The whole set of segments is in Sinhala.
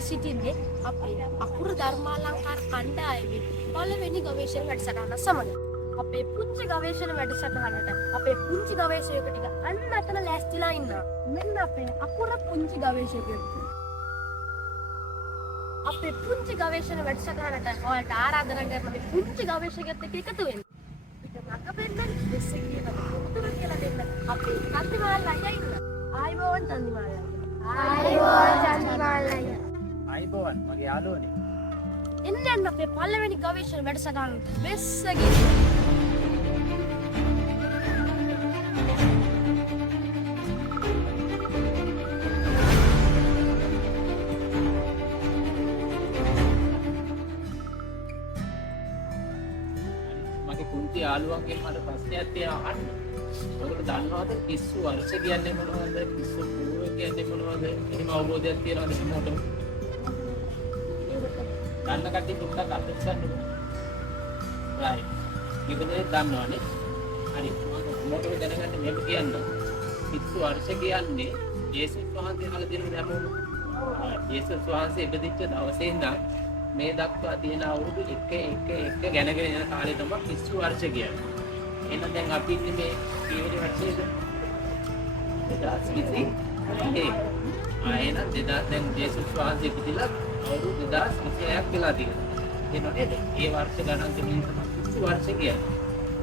රැඳී සිටින්නේ අපේ අකුරු ධර්මාලංකාර කණ්ඩායමේ පළවෙනි ගවේෂණ වැඩසටහන සමග. අපේ පුංචි ගවේෂණ වැඩසටහනට අපේ පුංචි ගවේෂකයෝ ටික අන්න අතන ලෑස්තිලා ඉන්නවා. මෙන්න අපේ අකුරු පුංචි ගවේෂකයෝ. අපේ පුංචි ගවේෂණ වැඩසටහනට ඔයාලට ආරාධනා කරන මේ පුංචි ගවේෂකයෙක් එක්ක එකතු වෙන්න. මගපෙන්නම් දෙස්ස කියන උතුර කියලා දෙන්න අපේ චන්දිමාල් අයියා ඉන්නවා. ආයිබෝවන් චන්දිමාල් අයියා. ආයිබෝවන් චන්දිමාල් අයියා. ආයිබෝවන් මගේ යාළුවනේ. එන්න අපේ පළවෙනි ගවේෂණ වැඩසටහන බෙස්සගේ. කුංචි යාළුවන්ගෙන් මට ප්‍රශ්නයක් තියෙනවා අහන්න. ඔයාලට දන්නවද පිස්සු වර්ෂ කියන්නේ මොනවද? පිස්සු පූර්ව කියන්නේ මොනවද? එහෙම අවබෝධයක් තියෙනවද හැමෝටම? දන්න කට්ටිය පොඩ්ඩක් අත්දැක ගන්න. right. ඉතින් දන්නවනේ. හරි. මොකද දැනගන්න මේක කියන්න. පිස්සු වර්ෂ කියන්නේ යේසුස් වහන්සේ අහලා දෙන හැමෝම. යේසුස් වහන්සේ ඉපදිච්ච දවසේ ඉඳන් මේ දක්වා තියෙන අවුරුදු එක ගැනගෙන යන කාලේ තමයි පිස්සු වර්ෂ කියන්නේ. එහෙනම් දැන් අපි ඉන්නේ මේ කීවෙනි වර්ෂයේද? 2020. එහෙනම් 2000 දැන් ජේසුස් වහන්සේ ඉපදිලා අවුරුදු 2026ක් වෙලා තියෙනවා. එහෙනම් නේද? ඒ වර්ෂ ගණන් දෙමින් තමයි පිස්සු වර්ෂ කියන්නේ.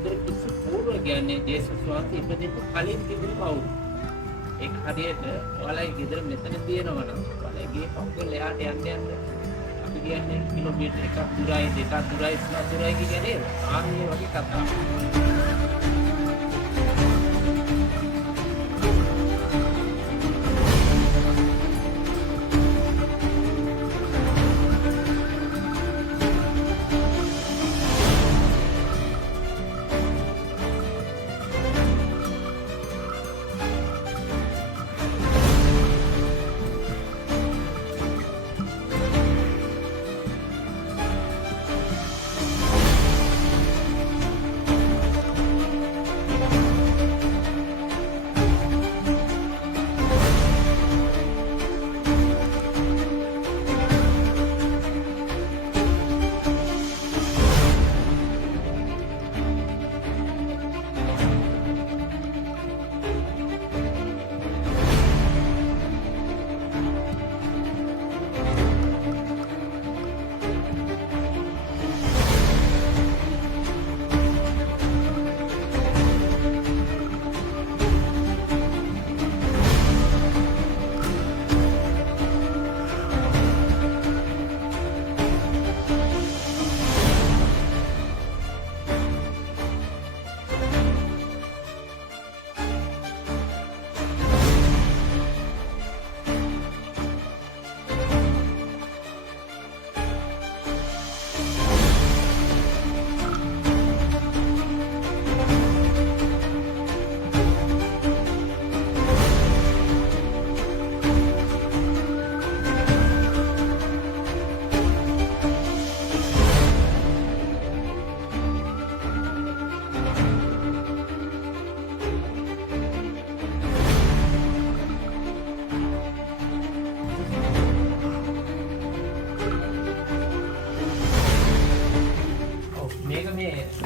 ඒක පිස්සු පූර්ව කියන්නේ ජේසුස් වහන්සේ ඉපදෙන්න කලින් තිබුණු අවුරුදු. ඒක හරියට ඔයාලගේ ගෙදර මෙතන තියෙනවා නම් ඔයාලගේ පොකල් එහාට යන්න කියන්නේ කිලෝමීටර් එකක් දුරයි දෙකක් දුරයි තුනක් දුරයි කියන්නේ ආන්නේ වගේ කතාවක්.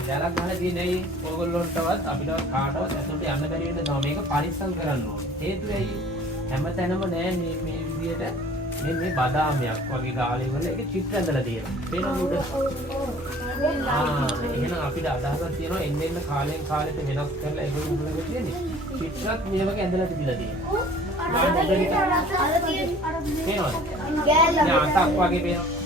දැලක් ගහලා තියෙනයි ඕගොල්ලොන්ටවත් අපිටවත් කාටවත් ඇතුළට යන්න බැරි වෙන තමයි මේක පරිස්සම් කරන්න ඕනේ. හේතුව ඇයි? හැමතැනම නෑ මේ විදියට මේ බදාමයක් වගේ ගාලේ වල ඒක චිත්‍ර ඇඳලා තියෙනවා. පේනවද? එහෙනම් අපිට අදහසක් තියෙනවා එන්න කාලෙන් කාලෙට වෙනස් කරලා ඒගොල්ලෝ උගලක තියෙන්නේ. චිත්‍රත් මේ වගේ ඇඳලා තිබිලා තියෙනවා. පේනවද? ගෑල්ලා අතක් වගේ පේනවා.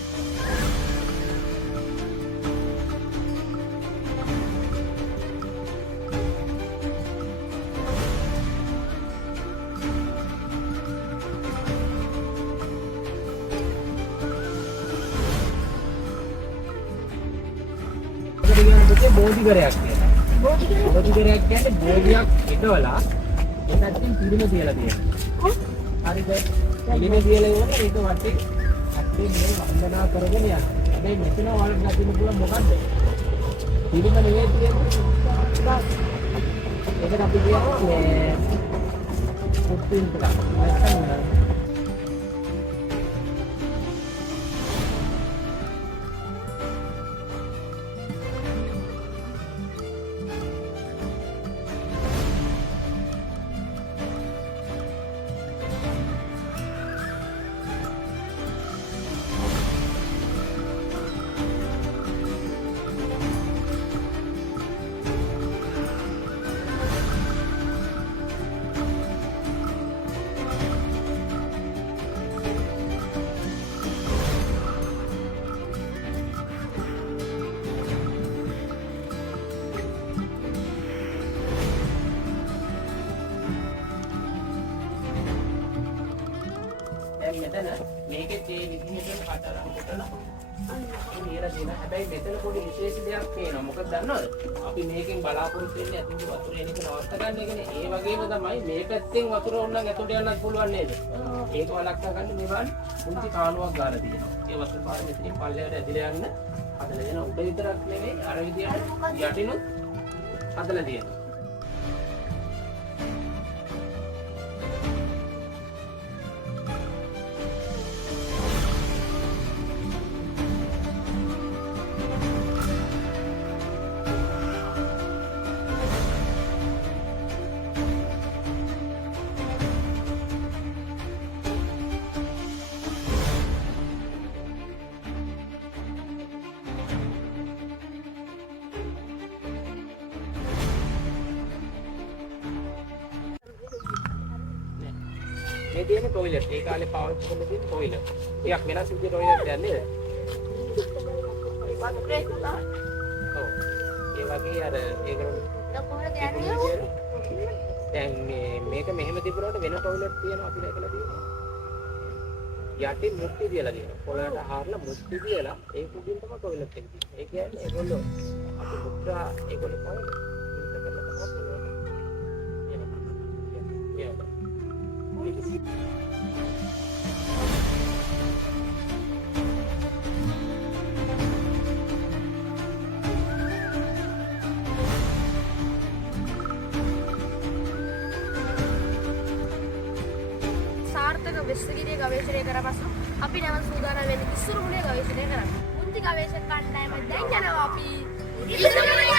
බෝධිගරයක් කියලා. බෝධිගරයක් කියන්නේ බෝධියක් ඉදවලා ඒකකින් පිළිම තියලා තියෙනවා. හරිද? පිළිම තියලා ඉවරලා ඒක වටේ අපේ මේ වන්දනා කරගෙන යනවා. හැබැයි මෙතන වලට නැතිව පුළුවන් මොකද්ද? පිළිම නෙවෙයි තියෙන්නේ. ඒකට අපි කියනවා මේ පුත්තින් ටික. නැත්නම් මෙතන මේකෙත් ඒ විදිහටම කතරම් කොටලා ලියලා දෙනවා. හැබැයි මෙතන පොඩි විශේෂ දෙයක් තියෙනවා. මොකද දන්නවද? අපි මේකෙන් බලාපොරොත්තු වෙන්නේ ඇතුළේ වතුර එන එක නවත්ත ගන්න එකනේ. ඒ වගේම තමයි මේ පැත්තෙන් වතුර ඕනනම් ඇතුළට යන්නත් පුළුවන් නේද? ඒක වළක්වා ගන්න මෙවන් පුංචි කාණුවක් ගාලා තියෙනවා. ඒ වතුර පාර මෙතනින් පල්ලෙහාට ඇදලා යන්න හදලා දෙනවා. උඩ විතරක් නෙමෙයි අර විදියට යටිනුත් හදලා දෙනවා. මේ තියෙන টয়ලට් ඒ කාලේ පාවිච්චි කරන තියෙන টয়ලට්. ටිකක් වෙනස් විදිහේ টয়ලට් එකක් නේද? ඔව්. ඒ වගේ අර ඒගොල්ලෝ දැන් මේක මෙහෙම තිබුණාට වෙන টয়ලට් තියෙනවා අපි දැකලා තියෙනවා. යටි මුට්ටි තියලා තියෙනවා. පොළට හාරලා මුට්ටි තියලා ඒ කුඩින් තමයි টয়ලට් එක තියෙන්නේ. ඒ කියන්නේ ඒගොල්ලෝ අපි මුත්‍රා ඒගොල්ලෝ තමයි ඉන්න කරලා තමයි සාර්ථක වෙස්සගිරිය ගවේෂණය කරලා පසු අපි නැවත සූදානම් වෙන්නේ ඉස්සුරුමුණේ ගවේෂණය කරන්න. මුන්ති ගවේෂක කණ්ඩායම දැන් යනවා අපි ඉස්සුරුමුණේ.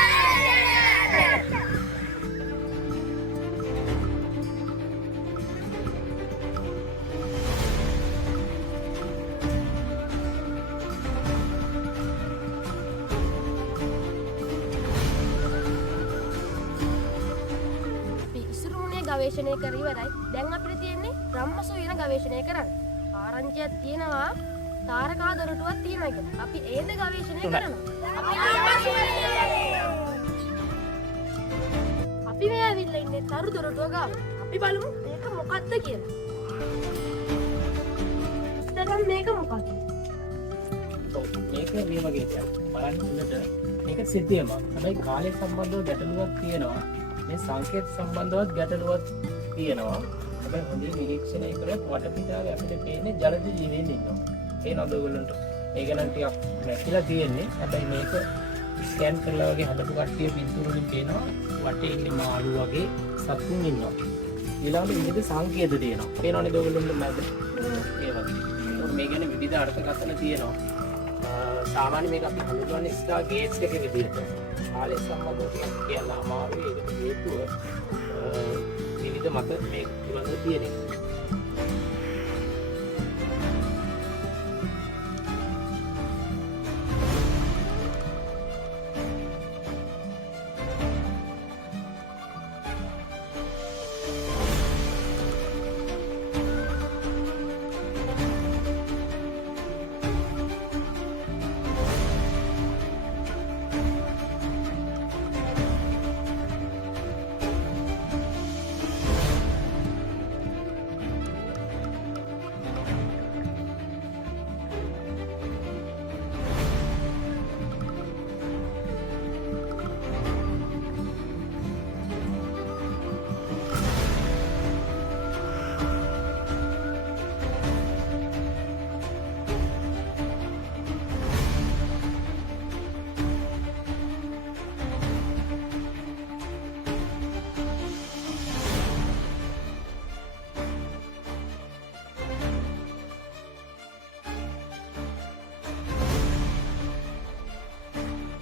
ගවේෂණය කර ඉවරයි. දැන් අපිට තියෙන්නේ බ්‍රහ්මස උයන ගවේෂණය කරන්න. ආරංචියක් තියෙනවා තාරකා දොරටුවක් තියෙනවා කියලා. අපි ඒද ගවේෂණය කරනවා. අපි මේ ඇවිල්ලා ඉන්නේ තරු දොරටුව ගාව. අපි බලමු මේක මොකක්ද කියලා. දැන් මේක මොකක්ද? මේක මේ වගේ දෙයක්. බලන්න උඩට මේක සිද්ධියම. හැබැයි කාලය සම්බන්ධව ගැටලුවක් තියෙනවා. මේ සංකේත සම්බන්ධවත් ගැටලුවක් තියෙනවා. හැබැයි හොඳින් නිරීක්ෂණය කරලා වටපිටාවේ අපිට පේන්නේ ජලජ ජීවීන් ඉන්නවා. පේනවද ඔයගොල්ලන්ට? ඒක නම් ටිකක් නැතිලා තියෙන්නේ. හැබැයි මේක ස්කෑන් කරලා වගේ හදපු කට්ටිය පින්තූර වලින් පේනවා වටේ ඉන්නේ මාළු වගේ සතුන් ඉන්නවා. ඊළඟට විවිධ සංකේත තියෙනවා. පේනවනේ ඔයගොල්ලන්ට මැද? ඒ වගේ. මේ ගැන විවිධ අර්ථකථන තියෙනවා. සාමාන්‍ය මේක අපි හඳුන්වන්නේ ස්ටාර් ගේට්ස් එකක විදිහට. කාලය සම්බන්ධව කියන්න අමාරුයි. ඒකට හේතුව විවිධ මත මේ පිළිබඳව තියෙන එක.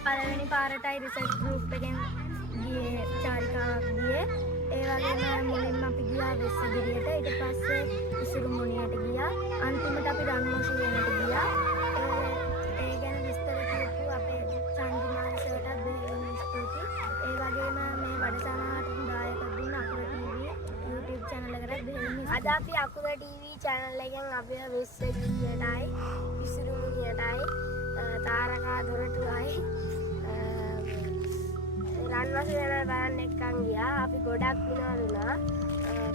පළවෙනි පාරටයි රිසර්ච් ගෲප් එකෙන් ගියේ චාරිකාවක් ගියේ. ඒ වගේම මුලින්ම අපි ගියා වෙස්සගිරියට. ඊට පස්සේ ඉසුරුමුණියට ගියා. අන්තිමට අපි රන්මසුවේනට ගියා. ඒ ගැන විස්තර කියපු අපේ චන්දිමාල් සර්ටත් බෙහෙවින් ස්තුතියි. ඒ වගේම මේ වැඩසටහනට දායක දුන්න අකුර TV YouTube channel එකට බෙහෙවින් අද අපි අකුර TV channel එකෙන් අපි වෙස්සගිරියටයි ඉසුරුමුණියටයි තාරකා දොරටුවයි රන්වස වෙන බලන්න එක්කන් ගියා. අපි ගොඩක් විනෝදුනා.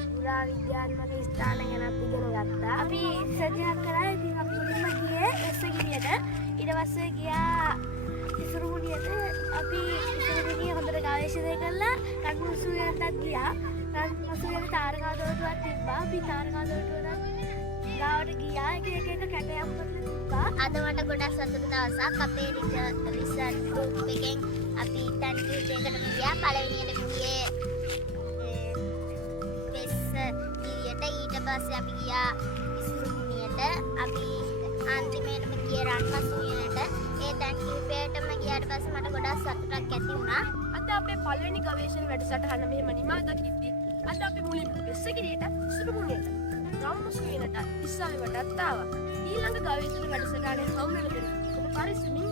පුරා විද්‍යාත්මක ස්ථාන ගැන අපි ඉගෙන ගත්තා. අපි ඉස්සරහට කරා ඉතින් අපි මුලින්ම ගියේ එස්සගිරියට. ඊට පස්සේ ගියා ඉසුරුමුණියට. අපි ඉසුරුමුණිය හොඳට ගවේෂණය කළා. රන්මසුරියටත් ගියා. රන්මසුරියට තාරකා දොරටුවක් තිබ්බා. අපි තාරකා දොරටුවට ගාවට ගියා. එක කැටයම් කරලා තිබ්බා. අද මට ගොඩක් සතුටු දවසක්. අපේ රිසර්ච් ගෲප් එකෙන් අපි තැන් කීපයකටම ගියා. පළවෙනියට ගියේ ඊට පස්සේ අපි ගියා ඉසුරුමුණියට. අපි අන්තිමේටම ගියේ රන්මසුරියට. ඒ තැන් කිහිපයටම ගියාට පස්සේ මට ගොඩක් සතුටක් ඇති වුණා. අද අපේ පළවෙනි ගවේෂණ වැඩසටහන මෙහෙම නිමා දකිද්දි අද අපි මුලින්ම වෙස්සගිරියට, ඉසුරුමුණියට, රන්මසුරියට, ඉස්සාවෙවටත් ආවා. ඊළඟ ගවේෂණ වැඩසටහනේ හවුලට ඔබ පරිස්සමින්